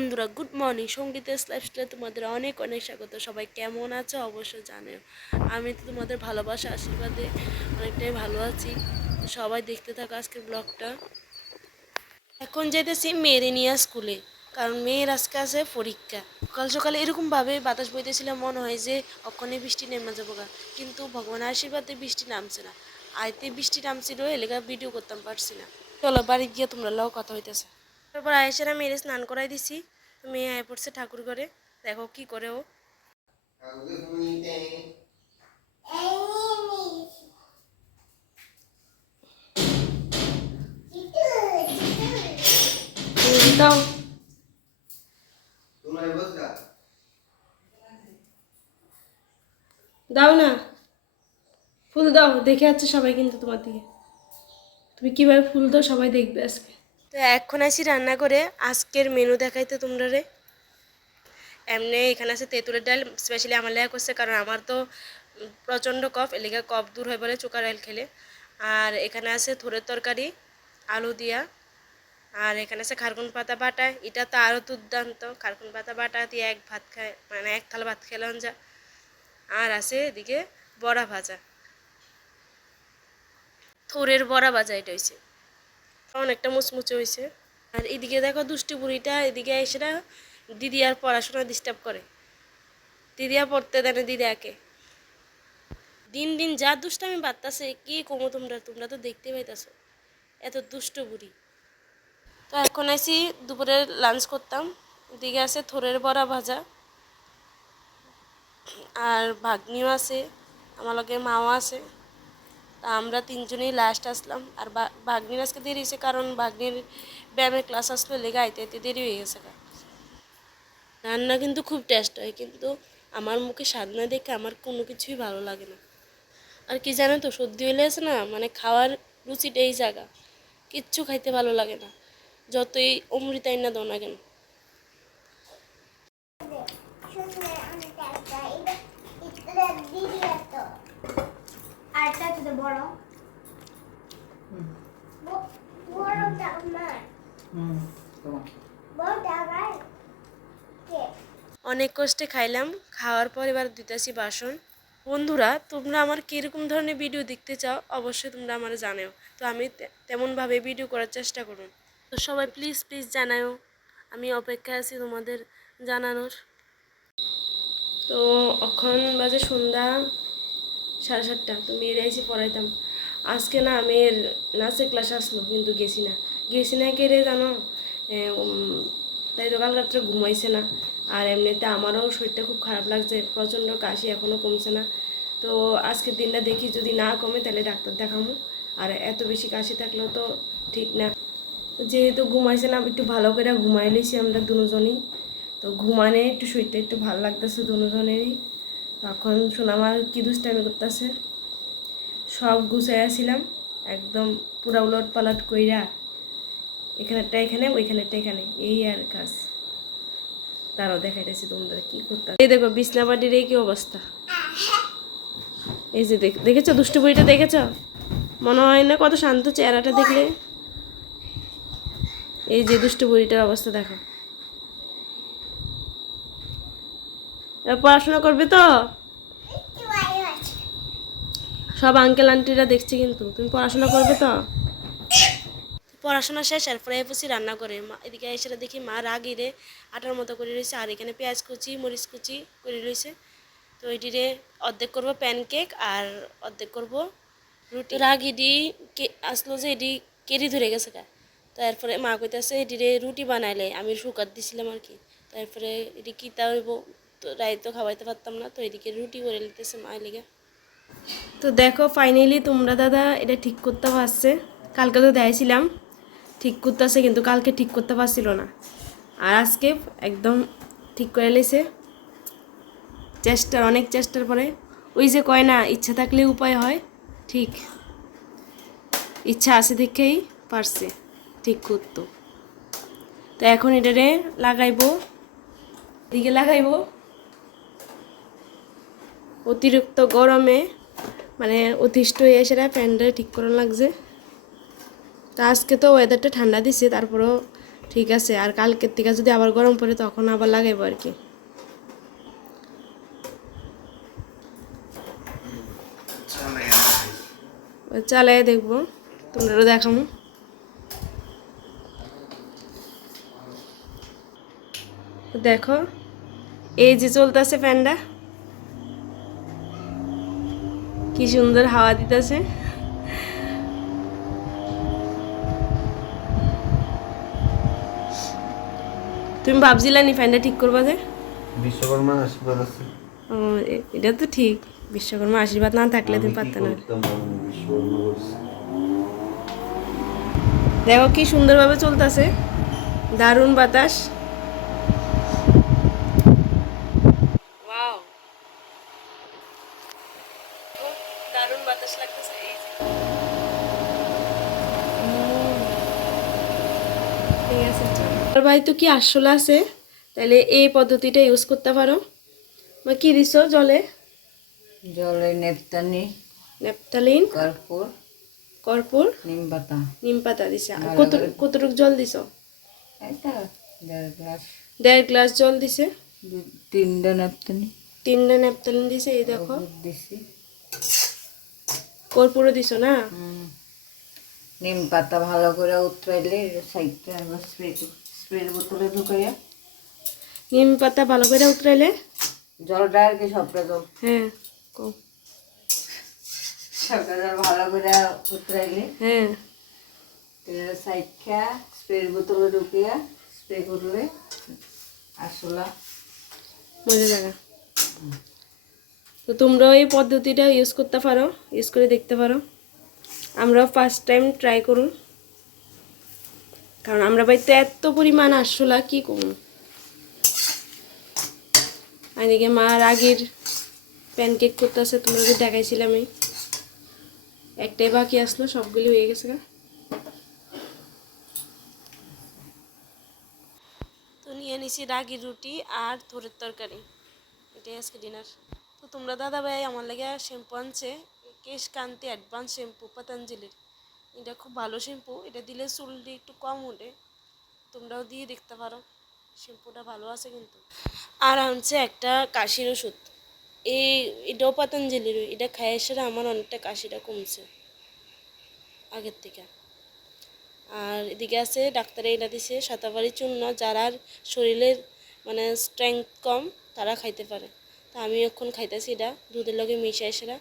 বন্ধুরা good morning. সঙ্গীতের লাইফস্টাইলে তোমাদের অনেক অনেক স্বাগত। সবাই কেমন আছো অবশ্যই জানো। আমি তো তোমাদের ভালোবাসা আশীর্বাদে অনেকটাই ভালো আছি। সবাই দেখতে থাকো আজকের ব্লগটা। এখন যেতেছি মেয়েরে নিয়ে স্কুলে, কারণ মেয়ের আজকে আছে পরীক্ষা। সকাল সকালে এরকমভাবে বাতাস বইতেছিল, মনে হয় যে অক্ষণে বৃষ্টি নেমে যাবো গা, কিন্তু ভগবানের আশীর্বাদে বৃষ্টি নামছে না। আইতে বৃষ্টি নামছিল, এলাকা ভিডিও করতাম পারছি না। চলো বাড়ি গিয়ে তোমরা লও কথা হইতেছে। তারপর আয়েশারা মেয়েরে স্নান করাই দিছি। মেয়ে আয় পড়ছে ঠাকুর ঘরে, দেখো কি করে ও। দাও দাও না, ফুল দাও, দেখে যাচ্ছে সবাই কিন্তু তোমার দিকে। তুমি কিভাবে ফুল দাও সবাই দেখবে আজকে। তো এখন আসি রান্না করে আজকের মেনু দেখাইতে তোমরা রে। এমনি এখানে আছে তেঁতুলের ডাল, স্পেশালি আমার লেখা করছে, কারণ আমার তো প্রচণ্ড কফ, এলাকা কফ দূর হয়ে বলে চোকা ডাল খেলে। আর এখানে আছে থোড়ের তরকারি আলু দিয়া। আর এখানে আছে খারকুন পাতা বাটা, এটা তো আরও দুর্দান্ত। খারকুন পাতা বাটা দিয়ে এক ভাত খায়, মানে এক থালা ভাত খেলাম যা। আর আছে এদিকে বড়া ভাজা, থোড়ের বড়া ভাজা, এটা হয়েছে অনেকটা মুচমুচে হয়েছে। আর এদিকে দেখো দুষ্টু বুড়িটা এদিকে এসে দিদি আর পড়াশোনা ডিস্টার্ব করে। দিদি আর পড়তে দেয় না দিদাকে। দিন দিন যা দুষ্টামি বাড়তাছে, কি কমো তোমরা, তোমরা তো দেখতে পাইতেছো এত দুষ্ট বুড়ি। তো এখন আসি দুপুরে লাঞ্চ করতাম। দিকে আছে থোড়ের বড়া ভাজা, আর ভাগ্নিও আছে, আমার লগে মাও আছে। তা আমরা তিনজনেই লাস্ট আসলাম। আর ভাগ্নির আজকে দেরি হয়েছে, কারণ ভাগ্নির ব্যায়ামের ক্লাস আসলো, লেগে আইতে আইতে দেরি হয়ে গেছে। রান্না কিন্তু খুব টেস্ট হয়, কিন্তু আমার মুখে স্বাদ না দেখে আমার কোনো কিছুই ভালো লাগে না। আর কি জানো তো, সর্দি হলে আছে না, মানে খাওয়ার রুচিটা এই জায়গা, কিচ্ছু খাইতে ভালো লাগে না, যতই অমৃতাই না দাও না কেন। অনেক কষ্টে খাইলাম, খাওয়ার পর এবার দিতেছি বাসন। বন্ধুরা তোমরা আমার কীরকম ধরনের ভিডিও দেখতে চাও অবশ্যই তোমরা আমার জানাও, তো আমি তেমনভাবে ভিডিও করার চেষ্টা করুন। তো সবাই প্লিজ প্লিজ জানাও, আমি অপেক্ষায় আছি তোমাদের জানানোর। তো এখন বাজে সন্ধ্যা 7:30। তো মেয়েরা এসে পড়াইতাম। আজকে না মেয়ের নাচের ক্লাস আসলো, কিন্তু গেছি না কে রে জানো। তাই তো কাল রাত্রে ঘুমাইছে না। আর এমনিতে আমারও শরীরটা খুব খারাপ লাগছে, প্রচণ্ড কাশি এখনও কমছে না। তো আজকের দিনটা দেখি, যদি না কমে তাহলে ডাক্তার দেখাবো। আর এত বেশি কাশি থাকলেও তো ঠিক না। যেহেতু ঘুমাইছে না, একটু ভালো করে ঘুমাই লইছি আমরা দুজনই। তো ঘুমানে একটু শরীরটা একটু ভালো লাগতেছে দুজনেরই। তখন সোনামার কি দুষ্টামি করতেছে, সব গুছাইয়াছিলাম একদম পুরা উলট পালট কইরা, এখানেরটা এখানে ওইখানেরটা এখানে, এই আর কাজ। তারাও দেখাইতেছি তোমরা কি করতে। এই দেখো বিছনাবাড়ির এই কি অবস্থা। এই যে দেখেছো দুষ্টু বুড়িটা, দেখেছো? মনে হয় না কত শান্ত চেহারাটা দেখলে। এই যে দুষ্টু বুড়িটার অবস্থা দেখো। পড়াশোনা করবে তো সব আঙ্কেল আন্টিরা দেখছি, কিন্তু তুমি পড়াশোনা করবে তো? পড়াশোনা শেষ, এরপরে এসেছি রান্না করে। এদিকে এসে দেখি মা রাগিরে আটার মতো করে রয়েছে, আর এখানে পেঁয়াজ কুচি মরিচ কুচি করে রয়েছে। তো এটিরে অর্ধেক করবো প্যানকেক আর অর্ধেক করবো রুটি। রাগিডি আসলো যে এটি কেরি ধরে গেছে গা। তো এরপরে মা কইতেছে এটিরে রুটি বানাইলে, আমি শুকার দিছিলাম আর কি। তারপরে এটি কী তা হইব, তো রায় তো খাওয়াইতে পারতাম না, তো এদিকে রুটি করে নিতেছে মা লেগে। তো দেখো ফাইনালি তোমরা দাদা এটা ঠিক করতে পারছে। কালকে তো দেখাইছিলাম ঠিক করতেছে, কিন্তু কালকে ঠিক করতে পারছিল না, আর আজকে একদম ঠিক করে লেছে। অনেক চেষ্টার পরে, ওই যে কয় না ইচ্ছা থাকলে উপায় হয়, ঠিক ইচ্ছা আছে দেখেই পারছে ঠিক করতো। তো এখন এটারে লাগাইবো, দিকে লাগাইবো। অতিরিক্ত গরমে মানে অতিষ্ঠ হয়ে এসে ফ্যানটা ঠিক করা লাগছে। তা আজকে তো ওয়েদারটা ঠান্ডা দিছে, তারপরেও ঠিক আছে, আর কালকের থেকে যদি আবার গরম পড়ে তখন আবার লাগাইবো আর কি। চালাই দেখবো, তোমরাও দেখামো। দেখো এই যে চলতেছে ফ্যানটা, কি সুন্দর হাওয়া দিতেছে। তুমি ভাবছিলা নি ফ্যানটা ঠিক করবা যে? বিশ্বকর্মার আশীর্বাদ আছে। ও, এটা তো ঠিক, বিশ্বকর্মা আশীর্বাদ না থাকলে তুমি পারতে না। দেখো কি সুন্দরভাবে চলতেছে, দারুণ বাতাস। ওয়াও, দারুণ বাতাস লাগতেছে। এই যে ঠিক আছে, আর ভাই তো কি আসলে আছে, তাহলে এই পদ্ধতিটা ইউজ করতে পারো। বা কি দিছো জলে? জলে নেপতানি, নেপথালিন, কর্পূর, কর্পূর, নিম পাতা। নিম পাতা দিছে। আর কতটুক জল দিছো? এটা 1.5 গ্লাস। 1.5 গ্লাস জল দিছে। 3টা নেপতানি, 3টা নেপথালিন দিছে। এই দেখো দিছি। কর্পূরও দিছো না? নিম পাতা ভালো করে উতরাইলে সাইডটা আবার স্প্রে বোতলে ঢুকাইয়া নিম পাতা ভালো করে উতরাইলে জলটা আর কি সবটা জল, হ্যাঁ কো সবটা জল ভালো করে উতরাইলে হ্যাঁ সাইডটা স্প্রে বোতলে ঢুকিয়া স্প্রে করলে আসলা মজা জায়গা। তো তোমরাও এই পদ্ধতিটা ইউজ করতে পারো, ইউজ করে দেখতে পারো। আমরাও ফার্স্ট টাইম ট্রাই করুন, কারণ আমরা বাড়িতে এত পরিমাণ আসলা কি করুন। এদিকে মা রাগের প্যানকেক করতেছে, তোমরা যে দেখাইছিলাম, এই একটাই বাকি আসলো, সবগুলি হয়ে গেছে। তো নিয়ে নিছি রাগির রুটি আর থোড়ের তরকারি, এটাই আজকে ডিনার। তো তোমরা দাদা ভাই আমার লাগে শ্যাম্পু আনছে, কেশ কান্তি অ্যাডভান্স শ্যাম্পু পতঞ্জলির। এটা খুব ভালো শ্যাম্পু, এটা দিলে চুলটি একটু কম ওঠে, তোমরাও দিয়ে দেখতে পারো, শ্যাম্পুটা ভালো আছে কিন্তু। আর আনছে একটা কাশির ওষুধ, এটাও পতঞ্জলির, এটা খাই এসে আমার অনেকটা কাশিটা কমছে আগের থেকে। আর এদিকে আছে ডাক্তারে এটা দিছে শতাবাড়ি চূর্ণ, যারা শরীরের মানে স্ট্রেংথ কম তারা খাইতে পারে। তা আমি এখন খাইতেছি এটা দুধের লগে মিশাই সেরা।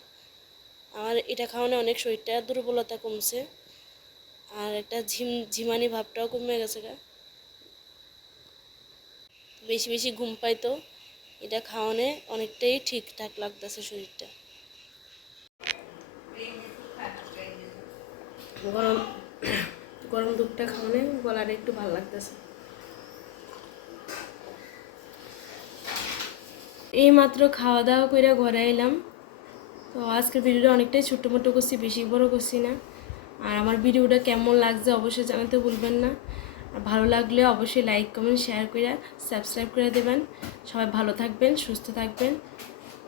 আমার এটা খাওয়ানো অনেক শরীরটা দুর্বলতা কমছে, আর একটা ঝিমানি ভাবটাও কমে গেছে গা, বেশি বেশি ঘুম পাইতো। এটা খাওয়ানে অনেকটাই ঠিকঠাক লাগতেছে শরীরটা। গরম গরম দুধটা খাওয়ানে গলাটা একটু ভালো লাগতেছে। এই মাত্র খাওয়া দাওয়া করে ঘরে এলাম। তো আজকের ভিডিওটা অনেকটাই ছোট্ট মোটো করছি, বেশি বড় করছি না। আর আমার ভিডিওটা কেমন লাগছে অবশ্যই জানাতে ভুলবেন না। আর ভালো লাগলে অবশ্যই লাইক কমেন্ট শেয়ার করে সাবস্ক্রাইব করে দেবেন। সবাই ভালো থাকবেন, সুস্থ থাকবেন।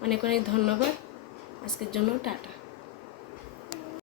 অনেক অনেক ধন্যবাদ। আজকের জন্য টাটা।